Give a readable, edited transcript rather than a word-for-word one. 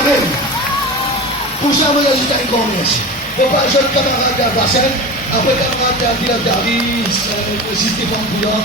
Amen. Poussez moi ajouter un grand merci. Pour pas jeune camarade à Bassin, après camarade à Villa Davis, Stéphane Bouillard,